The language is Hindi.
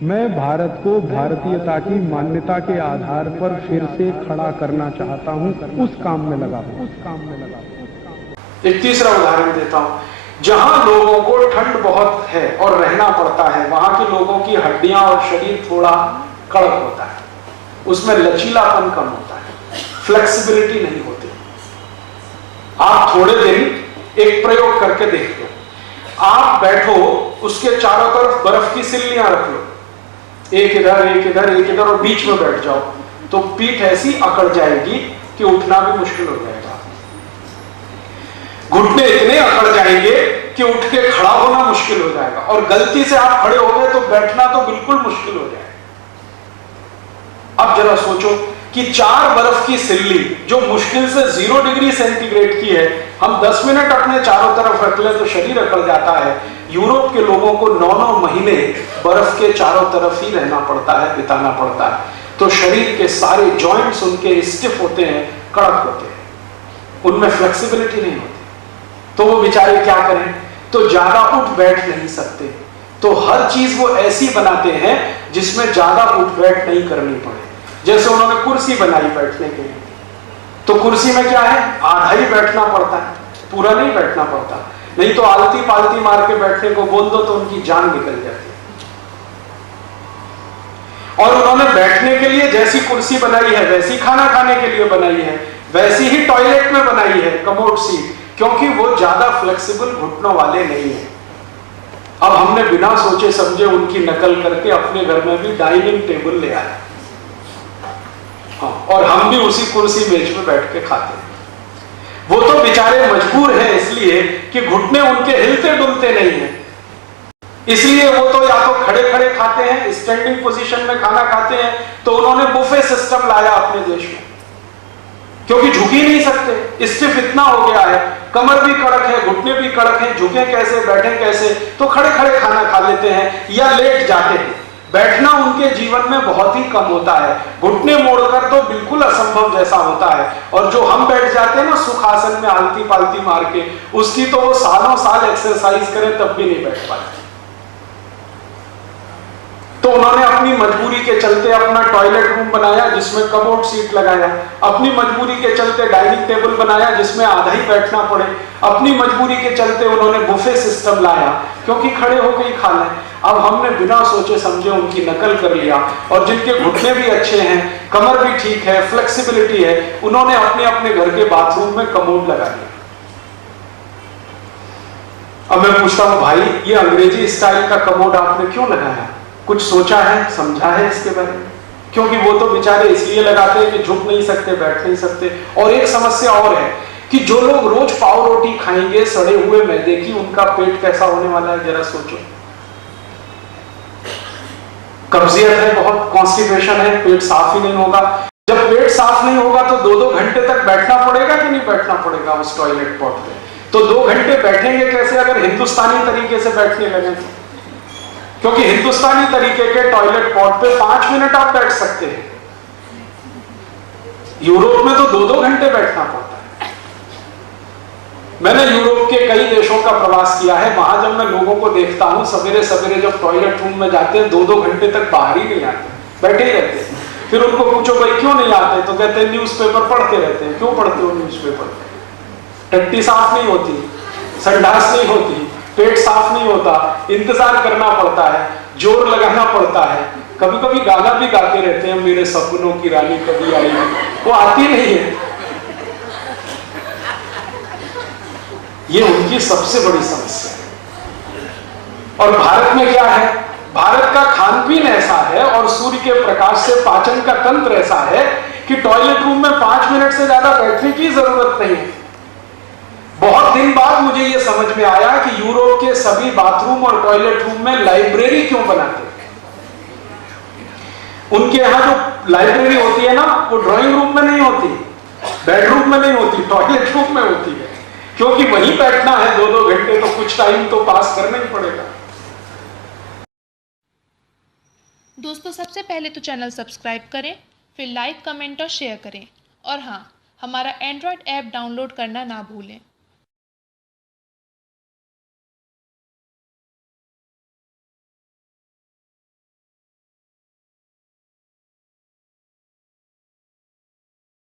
मैं भारत को भारतीयता की मान्यता के आधार पर फिर से खड़ा करना चाहता हूं, उस काम में लगा हूं। एक तीसरा उदाहरण देता हूं। जहां लोगों को ठंड बहुत है और रहना पड़ता है, वहां के लोगों की हड्डियां और शरीर थोड़ा कड़क होता है, उसमें लचीलापन कम होता है, फ्लेक्सिबिलिटी नहीं होती। आप थोड़े दिन एक प्रयोग करके देख लो। आप बैठो, उसके चारों तरफ बर्फ की सिल्लियां रख लो, एक इधर एक इधर एक इधर, और बीच में बैठ जाओ, तो पीठ ऐसी अकड़ जाएगी कि उठना भी मुश्किल हो जाएगा। घुटने इतने अकड़ जाएंगे कि उठ के खड़ा होना मुश्किल हो जाएगा, और गलती से आप खड़े हो गए तो बैठना तो बिल्कुल मुश्किल हो जाएगा। अब जरा सोचो कि 4 बर्फ की सिल्ली जो मुश्किल से 0 डिग्री सेंटीग्रेड की है, हम 10 मिनट अपने चारों तरफ रख ले तो शरीर अकड़ जाता है। यूरोप के लोगों को 9-9 महीने बर्फ के चारों तरफ ही रहना पड़ता है, बिताना पड़ता है, तो शरीर के सारे जॉइंट्स उनके स्टिफ होते हैं, कड़क होते हैं, उनमें फ्लेक्सिबिलिटी नहीं होती। तो वो बेचारे क्या करें? तो ज्यादा उठ बैठ नहीं सकते, तो हर चीज वो ऐसी बनाते हैं जिसमें ज्यादा उठ बैठ नहीं करनी पड़े। जैसे उन्होंने कुर्सी बनाई बैठने के लिए, तो कुर्सी में क्या है, आधा ही बैठना पड़ता है, पूरा नहीं बैठना पड़ता, नहीं तो आलती पालती मार के बैठने को बोल दो तो उनकी जान निकल जाती है। और उन्होंने बैठने के लिए जैसी कुर्सी बनाई है वैसी खाना खाने के लिए बनाई है, वैसी ही टॉयलेट में बनाई है कमोड सीट, क्योंकि वो ज्यादा फ्लेक्सिबल घुटनों वाले नहीं है। अब हमने बिना सोचे समझे उनकी नकल करके अपने घर में भी डाइनिंग टेबल ले आए, हाँ, और हम भी उसी कुर्सी मेज पे बैठ के खाते हैं। वो तो बेचारे मजबूर हैं इसलिए कि घुटने उनके हिलते डुलते नहीं है, इसलिए वो तो या तो खड़े खड़े खाते हैं, स्टैंडिंग पोजीशन में खाना खाते हैं। तो उन्होंने बुफे सिस्टम लाया अपने देश में, क्योंकि झुक ही नहीं सकते, स्टिफ इतना हो गया है, कमर भी कड़क है, घुटने भी कड़क हैं, झुके कैसे बैठे कैसे, तो खड़े खड़े खाना खा लेते हैं या लेट जाते हैं। बैठना उनके जीवन में बहुत ही कम होता है, घुटने मोड़कर तो बिल्कुल असंभव जैसा होता है। और जो हम बैठ जाते हैं ना सुखासन में आलती पालती मार के, उसकी तो वो सालों साल एक्सरसाइज करें तब भी नहीं बैठ पाते। तो उन्होंने अपनी मजबूरी के चलते अपना टॉयलेट रूम बनाया जिसमें कमोड सीट लगाया, अपनी मजबूरी के चलते डाइनिंग टेबल बनाया जिसमें आधा ही बैठना पड़े, अपनी मजबूरी के चलते उन्होंने बुफे सिस्टम लाया क्योंकि खड़े होकर ही खा लें। अब हमने बिना सोचे समझे उनकी नकल कर लिया, और जिनके घुटने भी अच्छे हैं, कमर भी ठीक है, फ्लेक्सिबिलिटी है, उन्होंने अपने अपने घर के बाथरूम में कमोड लगा दिया। अब मैं पूछता हूं, भाई ये अंग्रेजी स्टाइल का कमोड आपने क्यों लगाया? कुछ सोचा है, समझा है इसके बारे में? क्योंकि वो तो बेचारे इसलिए लगाते हैं कि झुक नहीं सकते, बैठ नहीं सकते। और एक समस्या और है कि जो लोग रोज पाव रोटी खाएंगे सड़े हुए मैदे की, उनका पेट कैसा होने वाला है जरा सोचो। कब्जियत है, बहुत कॉन्स्टिपेशन है, पेट साफ ही नहीं होगा। जब पेट साफ नहीं होगा तो 2-2 घंटे तक बैठना पड़ेगा कि नहीं बैठना पड़ेगा उस टॉयलेट पॉट पे? तो 2 घंटे बैठेंगे कैसे अगर हिंदुस्तानी तरीके से बैठने लगे? क्योंकि हिंदुस्तानी तरीके के टॉयलेट पॉट पे 5 मिनट आप बैठ सकते हैं, यूरोप में तो 2-2 घंटे बैठना पड़ता है। मैंने यूरोप के कई देशों का प्रवास किया है, वहां जब मैं लोगों को देखता हूं सवेरे सवेरे जब टॉयलेट रूम में जाते हैं 2-2 घंटे तक बाहर ही नहीं आते, बैठे ही रहते हैं। फिर उनको पूछो भाई क्यों नहीं आते, तो कहते हैं न्यूज़पेपर पढ़ते रहते हैं। क्यों पढ़ते हो न्यूज़पेपर? टट्टी साफ नहीं होती, संडास नहीं होती, पेट साफ नहीं होता, इंतजार करना पड़ता है, जोर लगाना पड़ता है, कभी कभी गाना भी गाते रहते हैं, मेरे सपनों की रानी कभी आई, वो आती नहीं है। ये उनकी सबसे बड़ी समस्या है। और भारत में क्या है? भारत का खान पीन ऐसा है और सूर्य के प्रकाश से पाचन का तंत्र ऐसा है कि टॉयलेट रूम में 5 मिनट से ज्यादा बैठने की जरूरत नहीं है। बहुत दिन बाद मुझे यह समझ में आया कि यूरोप के सभी बाथरूम और टॉयलेट रूम में लाइब्रेरी क्यों बनाते हैं। उनके यहां जो लाइब्रेरी होती है ना, वो ड्राइंग रूम में नहीं होती, बेडरूम में नहीं होती, टॉयलेट रूम में होती है, क्योंकि वहीं बैठना है 2-2 घंटे, तो कुछ टाइम तो पास करना ही पड़ेगा। दोस्तों, सबसे पहले तो चैनल सब्सक्राइब करें, फिर लाइक, कमेंट और शेयर करें, और हाँ, हमारा एंड्रॉयड ऐप डाउनलोड करना ना भूलें।